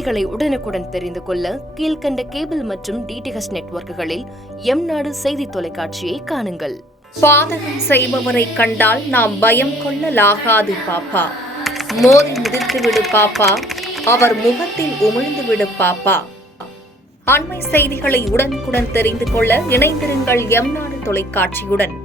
செய்திகளை உடனுக்குடன் தெரிந்து கொள்ள கீழ்கண்ட கேபிள் மற்றும் டிடிஎச் நெட்வொர்க்குகளில் எம் நாடு செய்தி தொலைக்காட்சியை காணுங்கள். பாதகம் செய்பவரை கண்டால் நாம் பயம் கொள்ளலாகாது பாப்பா. மோதி மிதித்துவிடு பாப்பா, அவர் முகத்தில் உமிழ்ந்துவிடு பாப்பா. அண்மை செய்திகளை உடனுக்குடன் தெரிந்து கொள்ள இணைந்திருங்கள் எம் நாடு தொலைக்காட்சியுடன்.